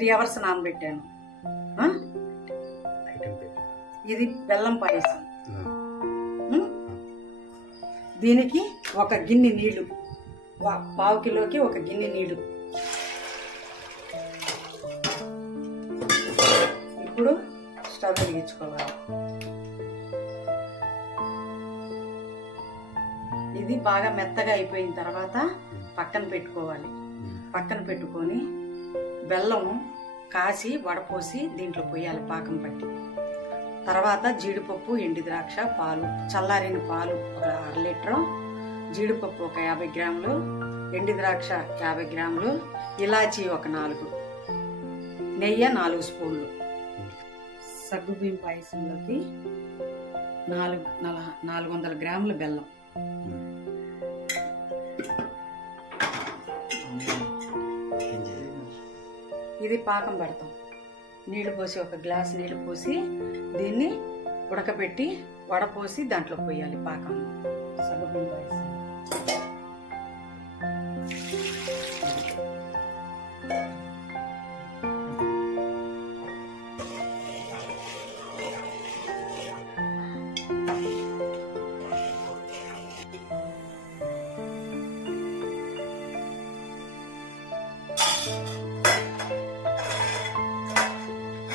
3 hours నానబెట్టాను. ఇది బెల్లం పాయసం. దీనికి 1 గిన్నె నీళ్లు, 1/2 కిలోకి 1 గిన్నె నీళ్లు. ఇప్పుడు స్టవ్ వెలిగించుకోవాలి. ఇది బాగా మెత్తగా అయిపోయిన తర్వాత పక్కన పెట్టుకోవాలి. పక్కన పెట్టుకొని బెల్లం కాసి వడపోసి దీంట్లో పోయాలి పాకం పట్టి. తర్వాత జీడిపప్పు, ఎండి ద్రాక్ష, పాలు, చల్లారిన పాలు 1/2 లీటరు, జీడిపప్పు 50 గ్రాములు, ఎండి ద్రాక్ష 50 గ్రాములు, ఇలాచీ 4, నెయ్యి 4 స్పూన్లు. సగ్గుబియ్యం పాయసంలోకి 400 గ్రాముల బెల్లం. ఇది పాకం పెడతాం. నీళ్లు పోసి 1 గ్లాస్ నీళ్లు పోసి దీన్ని ఉడకబెట్టి వడపోసి దాంట్లో పోయాలి పాకం. సగ్గుబియ్యం పాయసం.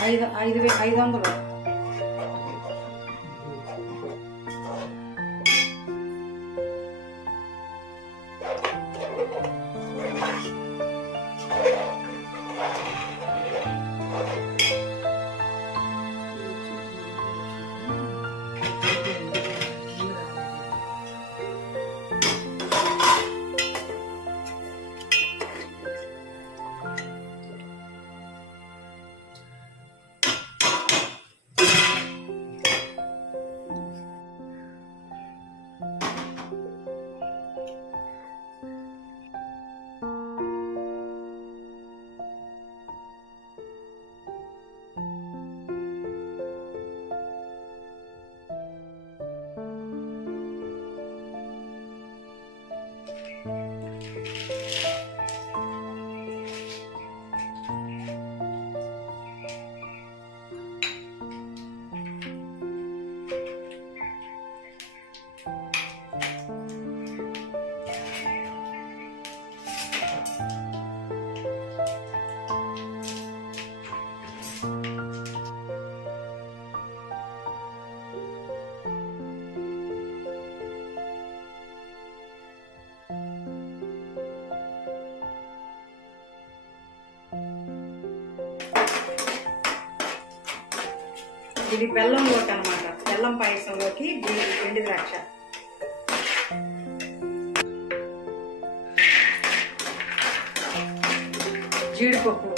$500. ఇది బెల్లంలోకి అన్నమాట. బెల్లం పాయసంలోకి ఎండి ద్రాక్ష, జీడిపప్పు,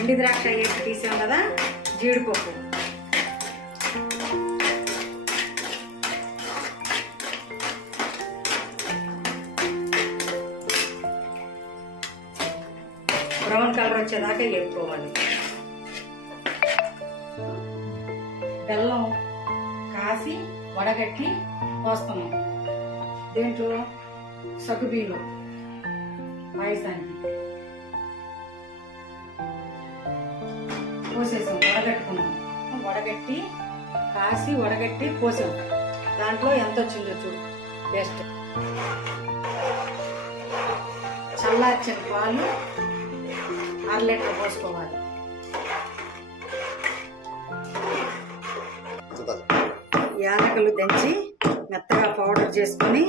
ఎండి ద్రాక్ష వేసి తీసాం కదా, జీడిపప్పు, బ్రౌన్ కలర్ వచ్చేదాకా వేపుకోవాలి. బెల్లం కాసి వడగట్టి పోస్తున్నాం దీంట్లో సగ్గుబియ్యం పాయసానికి పోసేసాం. వడగట్టుకున్నాం, వడగట్టి కాసి వడగట్టి పోసాం. దాంట్లో ఎంత వచ్చిందో చూడు. బెస్ట్ చల్లార్చిన పాలు 1/2 లీటర్ పోసుకోవాలి. యాలకులు దంచి మెత్తగా పౌడర్ చేసుకుని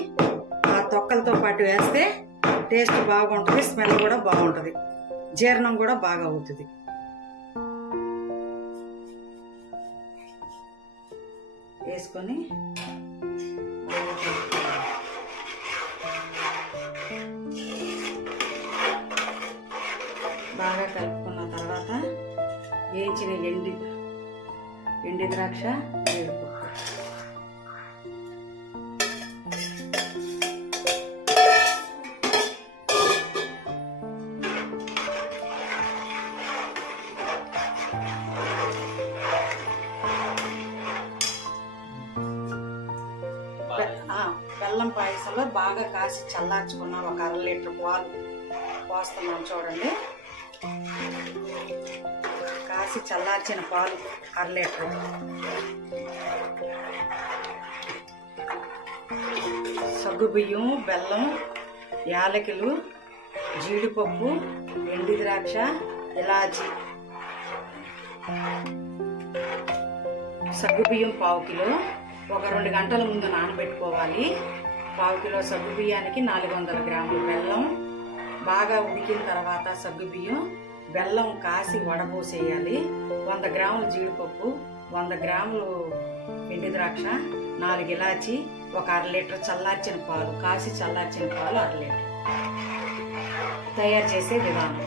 ఆ తొక్కలతో పాటు వేస్తే టేస్ట్ బాగుంటుంది, స్మెల్ కూడా బాగుంటుంది, జీర్ణం కూడా బాగా అవుతుంది. వేసుకొని బాగా కలుపుకున్న తర్వాత వేయించిన ఎండి ద్రాక్ష, జీడిపప్పు, బెల్లం పాయసంలో బాగా కాసి చల్లార్చుకున్న 1/2 లీటర్ పాలు పోస్తున్నాను చూడండి. కాసి చల్లార్చిన పాలు 1/2 లీటరు, సగ్గుబియ్యం, బెల్లం, యాలకులు, జీడిపప్పు, ఎండు ద్రాక్ష, ఇలాచి. సగ్గుబియ్యం 1/2 కిలో, ఒక 2 గంటల ముందు నానబెట్టుకోవాలి. 1/2 కిలో సగ్గుబియ్యానికి 400 గ్రాములు బెల్లం. బాగా ఉడికిన తర్వాత సగ్గుబియ్యం, బెల్లం కాసి వడపోసేయాలి. 100 గ్రాములు జీడిపప్పు, 100 గ్రాములు ఎండు ద్రాక్ష, 4 ఇలాచి, ఒక 1/2 లీటర్ చల్లార్చిన పాలు, కాసి చల్లార్చిన పాలు 1/2 లీటర్. తయారు చేసే విధానం: